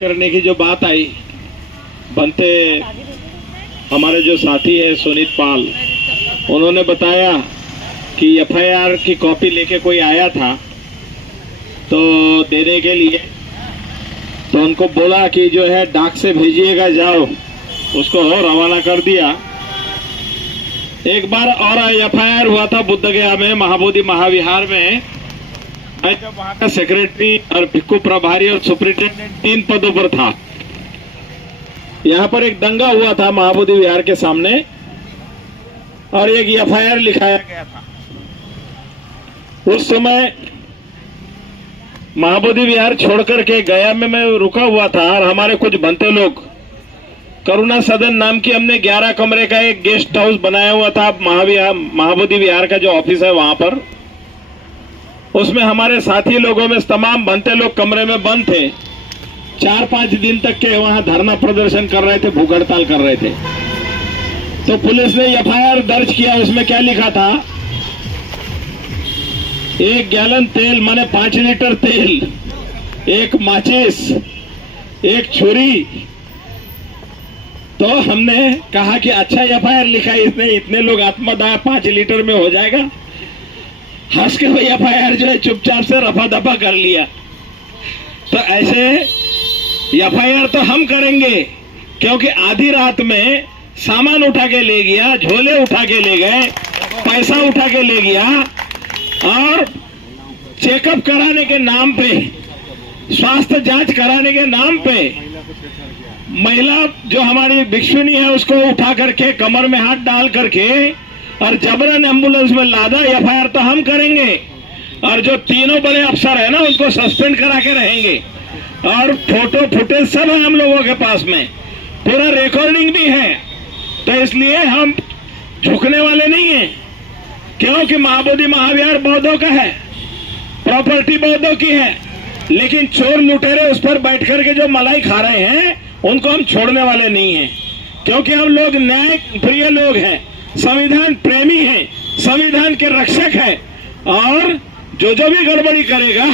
करने की जो बात आई, बनते हमारे जो साथी है सुनीत पाल, उन्होंने बताया कि एफआईआर की कॉपी लेके कोई आया था तो देने के लिए, तो उनको बोला कि जो है डाक से भेजिएगा, जाओ, उसको रवाना कर दिया। एक बार और एफआईआर हुआ था बुद्धगया में, महाबोधि महाविहार में। मैं जब वहां का सेक्रेटरी और भिक्खु प्रभारी और सुपरिटेंडेंट 3 पदों पर था, यहाँ पर एक दंगा हुआ था महाबोधि विहार के सामने और एक एफआईआर लिखाया गया था। उस समय महाबोधि विहार छोड़कर के गया में मैं रुका हुआ था और हमारे कुछ बनते लोग, करुणा सदन नाम की हमने 11 कमरे का एक गेस्ट हाउस बनाया हुआ था महाबोधि विहार का जो ऑफिस है वहां पर। उसमें हमारे साथी लोगों में तमाम बनते लोग कमरे में बंद थे। 4-5 दिन तक के वहां धरना प्रदर्शन कर रहे थे, भूख हड़ताल कर रहे थे। तो पुलिस ने एफआईआर दर्ज किया। उसमें क्या लिखा था, 1 गैलन तेल माने 5 लीटर तेल, 1 माचिस, 1 छुरी। तो हमने कहा कि अच्छा एफआईआर लिखा है इसने, इतने लोग आत्मदाह 5 लीटर में हो जाएगा। हंस के भाई एफआईआर जो है चुपचाप से रफा दफा कर लिया। तो ऐसे एफआईआर तो हम करेंगे, क्योंकि आधी रात में सामान उठा के ले गया, झोले उठा के ले गए, पैसा उठा के ले गया और चेकअप कराने के नाम पे, स्वास्थ्य जांच कराने के नाम पे महिला जो हमारी भिक्षुनी है उसको उठा करके कमर में हाथ डाल करके और जबरन एम्बुलेंस में लादा। एफआईआर तो हम करेंगे और जो तीनों बड़े अफसर है ना उनको सस्पेंड करा के रहेंगे। और फोटो फुटेज सब है हम लोगों के पास में, पूरा रिकॉर्डिंग भी है। तो इसलिए हम झुकने वाले नहीं हैं, क्योंकि महाबोधि महाविहार बौद्धों का है, प्रॉपर्टी बौद्धों की है। लेकिन चोर लुटेरे उस पर बैठ करके जो मलाई खा रहे हैं उनको हम छोड़ने वाले नहीं हैं, क्योंकि हम लोग न्याय प्रिय लोग हैं, संविधान प्रेमी हैं, संविधान के रक्षक हैं और जो भी गड़बड़ी करेगा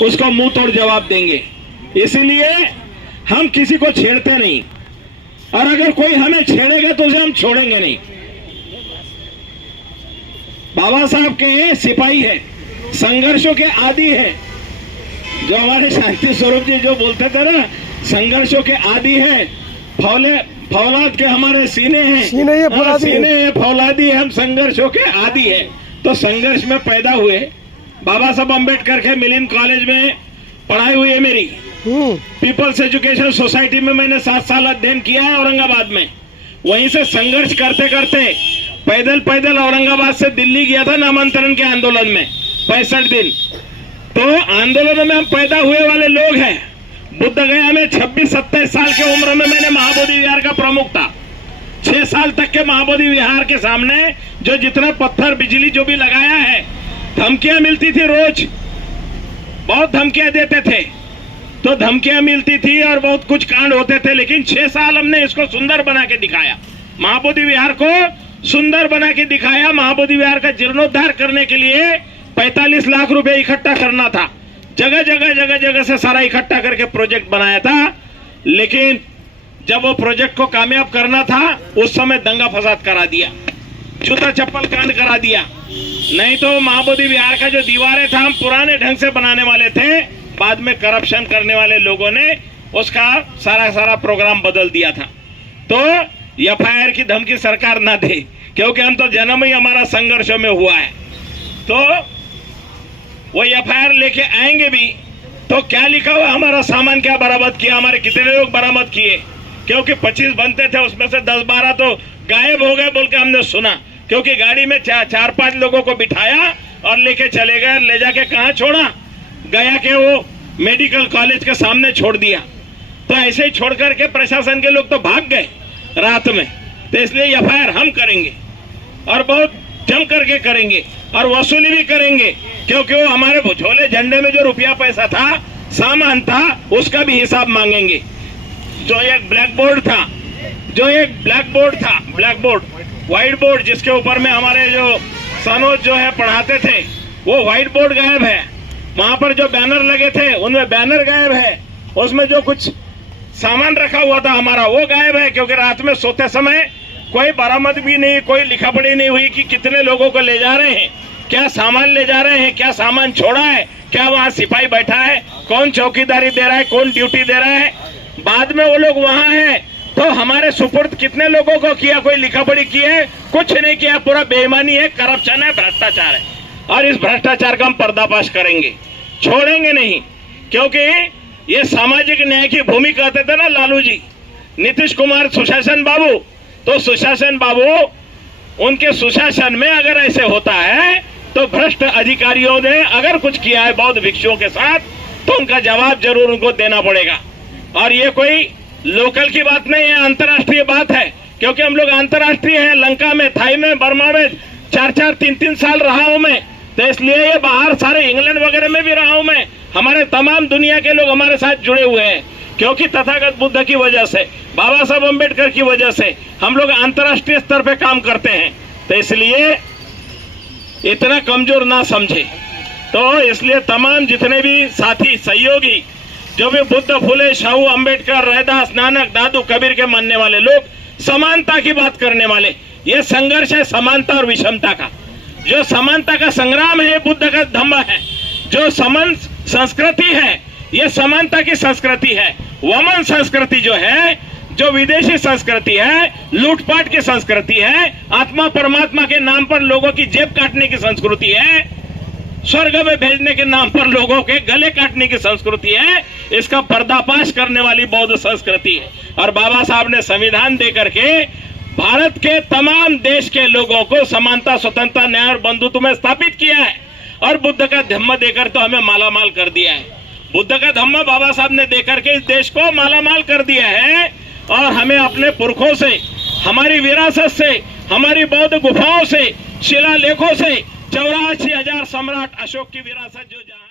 उसको मुंह तोड़ जवाब देंगे। इसीलिए हम किसी को छेड़ते नहीं, और अगर कोई हमें छेड़ेगा तो उसे हम छोड़ेंगे नहीं। बाबा साहब के सिपाही है, संघर्षों के आदी है। जो हमारे शांति स्वरूप जी जो बोलते थे ना, संघर्षों के आदी है, फौलाद के हमारे सीने हैं, सीने हैं, फौलादी है, हम संघर्षों के आदी है। तो संघर्ष में पैदा हुए। बाबा साहब अम्बेडकर के मिलिंद कॉलेज में पढ़ाई हुई है मेरी। पीपल्स एजुकेशन सोसाइटी में मैंने 7 साल अध्ययन किया है औरंगाबाद में। वहीं से संघर्ष करते करते पैदल औरंगाबाद से दिल्ली गया था नामांतरण के आंदोलन में 65 दिन। तो आंदोलन में हम पैदा हुए वाले लोग हैं। बुद्धगया में 26-27 साल की उम्र में मैंने महाबोधि विहार का प्रमुख था। 6 साल तक के महाबोधि विहार के सामने जो जितना पत्थर बिजली जो भी लगाया है, धमकियां मिलती थी, रोज बहुत धमकियां देते थे। तो धमकियां मिलती थी और बहुत कुछ कांड होते थे, लेकिन 6 साल हमने इसको सुंदर बना के दिखाया। महाबोधि विहार को सुंदर बना के दिखाया। महाबोधि विहार का जीर्णोद्धार करने के लिए 45 लाख रुपए इकट्ठा करना था। जगह से सारा इकट्ठा करके प्रोजेक्ट बनाया था। लेकिन जब वो प्रोजेक्ट को कामयाब करना था उस समय दंगा फसाद करा दिया, जूता चप्पल कांड करा दिया। नहीं तो महाबोधि विहार का जो दीवारें था हम पुराने ढंग से बनाने वाले थे। बाद में करप्शन करने वाले लोगों ने उसका सारा प्रोग्राम बदल दिया था। तो एफआईआर की धमकी सरकार ना दे, क्योंकि हम तो जन्म ही हमारा संघर्षों में हुआ है। तो वो एफआईआर लेके आएंगे भी तो क्या लिखा हुआ, हमारा सामान क्या बरामद किया, हमारे कितने लोग बरामद किए। क्योंकि 25 बनते थे, उसमें से 10-12 तो गायब हो गए बोल के हमने सुना। क्योंकि गाड़ी में 4-5 लोगों को बिठाया और लेके चले गए। ले जाके कहाँ छोड़ा, गया के वो मेडिकल कॉलेज के सामने छोड़ दिया। तो ऐसे ही छोड़ करके प्रशासन के लोग तो भाग गए रात में। तो इसलिए एफआईआर हम करेंगे और बहुत जम करके करेंगे और वसूली भी करेंगे, क्योंकि वो हमारे झोले झंडे में जो रुपया पैसा था, सामान था, उसका भी हिसाब मांगेंगे। जो एक ब्लैक बोर्ड था, व्हाइट बोर्ड जिसके ऊपर में हमारे जो सनोज जो है पढ़ाते थे, वो व्हाइट बोर्ड गायब है। वहां पर जो बैनर लगे थे उनमें बैनर गायब है। उसमें जो कुछ सामान रखा हुआ था हमारा, वो गायब है, क्योंकि रात में सोते समय कोई बरामद भी नहीं, कोई लिखा पढ़ी नहीं हुई कि कितने लोगों को ले जा रहे हैं, क्या सामान ले जा रहे हैं, क्या सामान छोड़ा है, क्या वहाँ सिपाही बैठा है, कौन चौकीदारी दे रहा है, कौन ड्यूटी दे रहा है। बाद में वो लोग वहाँ हैं तो हमारे सुपुर्द कितने लोगों को किया, कोई लिखा पढ़ी की है, कुछ नहीं किया, पूरा बेईमानी है, करप्शन है, भ्रष्टाचार है। और इस भ्रष्टाचार का हम पर्दाफाश करेंगे, छोड़ेंगे नहीं, क्योंकि ये सामाजिक न्याय की भूमि कहते थे ना लालू जी, नीतीश कुमार सुशासन बाबू, तो सुशासन बाबू उनके सुशासन में अगर ऐसे होता है तो भ्रष्ट अधिकारियों ने अगर कुछ किया है बौद्ध भिक्षुओं के साथ तो उनका जवाब जरूर उनको देना पड़ेगा। और ये कोई लोकल की बात नहीं है, अंतर्राष्ट्रीय बात है, क्योंकि हम लोग अंतर्राष्ट्रीय हैं। लंका में, थाई में, बर्मा में 4-4, 3-3 साल रहा हूं मैं, तो इसलिए ये बाहर सारे इंग्लैंड वगैरह में भी रहा हूं मैं। हमारे तमाम दुनिया के लोग हमारे साथ जुड़े हुए हैं, क्योंकि तथागत बुद्ध की वजह से, बाबा साहब अम्बेडकर की वजह से हम लोग अंतर्राष्ट्रीय स्तर पे काम करते हैं। तो इसलिए इतना कमजोर ना समझे। तो इसलिए तमाम जितने भी साथी सहयोगी, जो भी बुद्ध, फुले, शाहू, अम्बेडकर, रैदास, नानक, दादू, कबीर के मानने वाले लोग, समानता की बात करने वाले, ये संघर्ष है समानता और विषमता का। जो समानता का संग्राम है बुद्ध का धम्म है, जो समान संस्कृति है ये समानता की संस्कृति है। वमन संस्कृति जो है, जो विदेशी संस्कृति है, लूटपाट की संस्कृति है, आत्मा परमात्मा के नाम पर लोगों की जेब काटने की संस्कृति है, स्वर्ग में भेजने के नाम पर लोगों के गले काटने की संस्कृति है। इसका पर्दाफाश करने वाली बौद्ध संस्कृति है। और बाबा साहब ने संविधान दे करके भारत के तमाम देश के लोगों को समानता, स्वतंत्रता, न्याय और बंधुत्व में स्थापित किया है। और बुद्ध का धम्म देकर तो हमें मालामाल कर दिया है। बुद्ध का धम्म बाबा साहब ने देकर के इस देश को मालामाल कर दिया है। और हमें अपने पुरखों से, हमारी विरासत से, हमारी बौद्ध गुफाओं से, शिलालेखों से 84,000 सम्राट अशोक की विरासत जो जहां